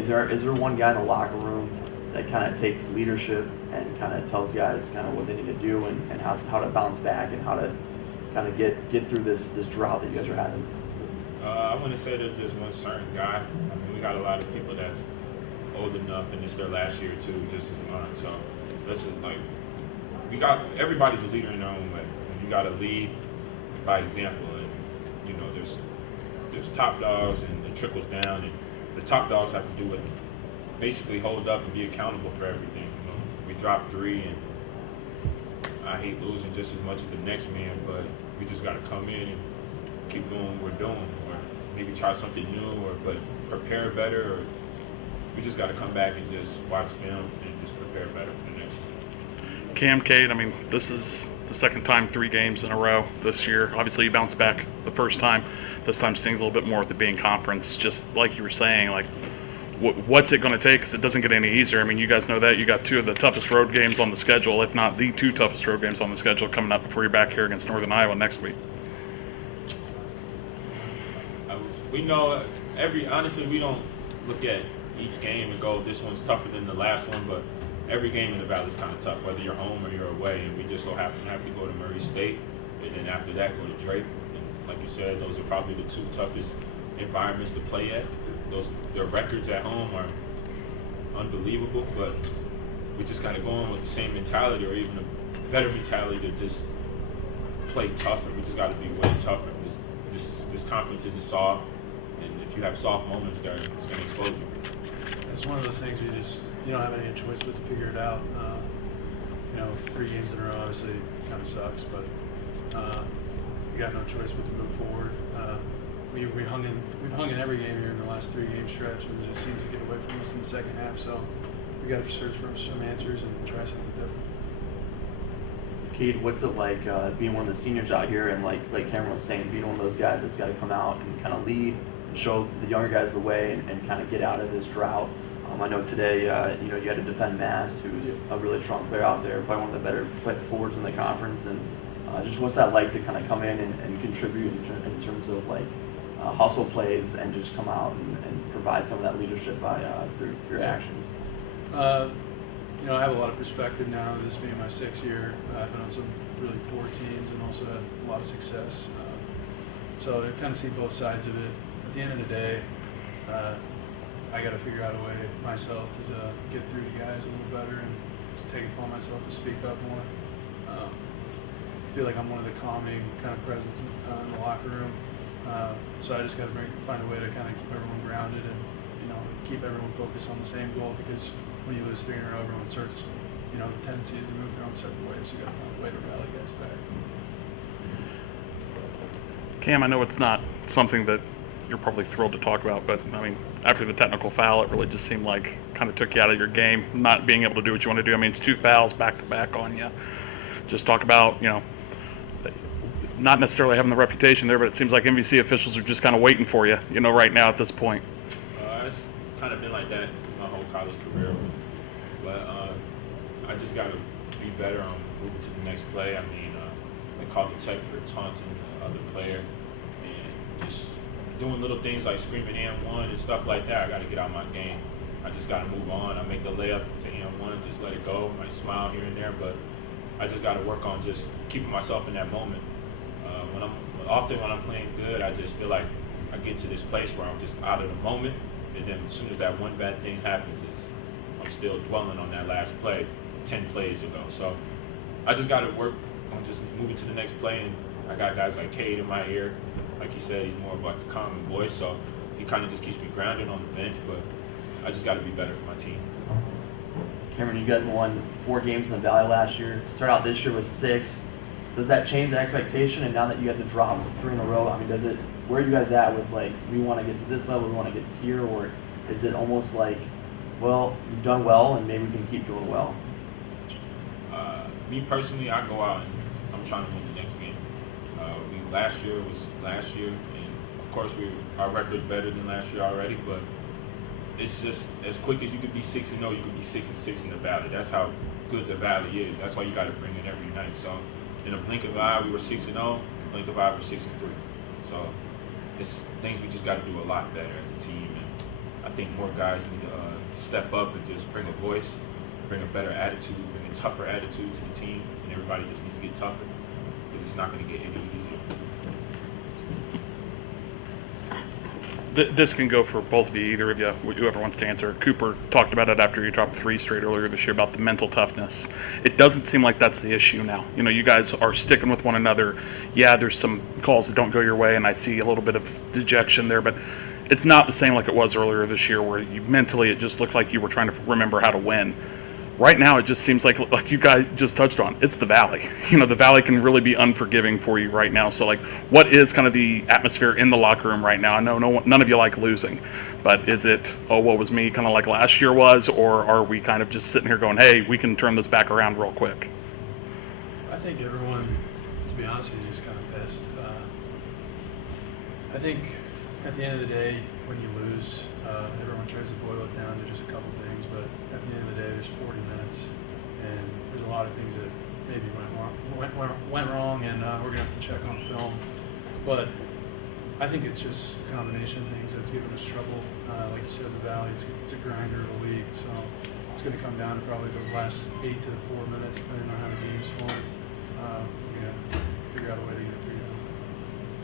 is there one guy in the locker room that kind of takes leadership and kind of tells guys kind of what they need to do and how to bounce back and how to kind of get through this drought that you guys are having? I wouldn't say there's just one certain guy. I mean, we got a lot of people that's old enough, and it's their last year too, just as mine. So listen, like, everybody's a leader in their own way. And you got to lead by example, and you know there's top dogs and it trickles down, and the top dogs have to do it, basically hold up and be accountable for everything. You know, we dropped 3, and I hate losing just as much as the next man, but we just got to come in and keep doing what we're doing, or maybe try something new, but prepare better, or we just got to come back and just watch film and just prepare better for the next one. Cam, Cade, I mean, this is the second time 3 games in a row this year. Obviously, you bounced back the first time. This time stings a little bit more with it being conference. Just like you were saying, like, what's it going to take? Because it doesn't get any easier. I mean, you guys know that. You got 2 of the toughest road games on the schedule, if not the 2 toughest road games on the schedule coming up before you're back here against Northern Iowa next week. We know honestly, we don't look at each game and go, this one's tougher than the last one, but every game in the Valley is kind of tough, whether you're home or you're away, and we just so happen to have to go to Murray State, and then after that go to Drake. And like you said, those are probably the 2 toughest environments to play at. Their records at home are unbelievable, but we just got to go on with the same mentality, or even a better mentality, to just play tougher. We just got to be way tougher. This conference isn't soft, and if you have soft moments there, it's going to expose you. It's one of those things where you don't have any choice but to figure it out. 3 games in a row obviously kind of sucks, but you got no choice but to move forward. We've hung in every game here in the last 3-game stretch, and it just seems to get away from us in the second half. So we got to search for some answers and try something different. Cade, what's it like being one of the seniors out here, and like Cameron was saying, being one of those guys that's got to come out and kind of lead and show the younger guys the way and kind of get out of this drought? I know today, you had to defend Mass, who's a really strong player out there, probably one of the better forwards in the conference. And just what's that like to kind of come in and contribute in terms of like hustle plays and just come out and provide some of that leadership by through your actions? I have a lot of perspective now, this being my 6th year. I've been on some really poor teams and also had a lot of success. So I kind of see both sides of it. At the end of the day, I got to figure out a way myself to get through to guys a little better and to take it upon myself to speak up more. I feel like I'm one of the calming kind of presences in the locker room. So I just got to find a way to kind of keep everyone grounded and keep everyone focused on the same goal, because when you lose 3 in a row, everyone starts, the tendency is to move their own separate ways. So you got to find a way to rally guys back. Cam, I know it's not something that you're probably thrilled to talk about, but I mean, after the technical foul, it really just seemed like kind of took you out of your game, not being able to do what you want to do. I mean, it's 2 fouls back to back on you. Just talk about, not necessarily having the reputation there, but it seems like MVC officials are just kind of waiting for you, right now at this point. It's kind of been like that my whole college career, but I just got to be better on moving to the next play. I mean, they called the tech for taunting the other player, and just doing little things like screaming and one and stuff like that. I got to get out of my game. I just got to move on. I make the layup to and one, just let it go. I smile here and there, but I just got to work on just keeping myself in that moment. When I'm playing good, I just feel like I get to this place where I'm just out of the moment, and then as soon as that one bad thing happens, I'm still dwelling on that last play 10 plays ago. So I just got to work on just moving to the next play, and I got guys like Cade in my ear. Like he said, he's more of like a calming voice, so he kind of just keeps me grounded on the bench, but I just got to be better for my team. Cameron, you guys won 4 games in the Valley last year. Start out this year with 6. Does that change the expectation? And now that you guys have dropped 3 in a row, I mean, where are you guys at with like, we want to get to this level, we want to get here, or is it almost like, well, you've done well and maybe we can keep doing well? Me personally, I go out and I'm trying to win the next game. Last year was last year, and of course our record's better than last year already, but it's just as quick as you could be 6-0, you could be 6-6 in the Valley. That's how good the Valley is. That's why you got to bring it every night. So in a blink of an eye, we were 6-0. In a blink of an eye, we're 6-3. So it's things we just got to do a lot better as a team, and I I think more guys need to step up and just bring a voice, bring a better attitude, bring a tougher attitude to the team, and everybody just needs to get tougher because it's not going to get any easier. This can go for both of you, either of you, whoever wants to answer. Cooper talked about it after you dropped 3 straight earlier this year about the mental toughness. It doesn't seem like that's the issue now. You know, you guys are sticking with one another. Yeah, there's some calls that don't go your way, and I see a little bit of dejection there, but it's not the same like it was earlier this year where you mentally it just looked like you were trying to remember how to win. Right now, it just seems like you guys just touched on, it's the Valley. You know, the Valley can really be unforgiving for you right now. So, like, what is kind of the atmosphere in the locker room right now? I know none of you like losing, but is it, oh, what was me, kind of like last year was, or are we kind of just sitting here going, hey, we can turn this back around real quick? I think everyone, to be honest with you, is kind of pissed. I think at the end of the day, when you lose, everyone tries to boil it down to just a couple things, but at the end of the day, there's 40 minutes, and there's a lot of things that maybe went wrong, and we're going to have to check on film. But I think it's just a combination of things that's giving us trouble. Like you said, the Valley, it's a grinder of a league, so it's going to come down to probably the last 8 to 4 minutes, depending on how the game's going. We're going to figure out a way to get it figured out.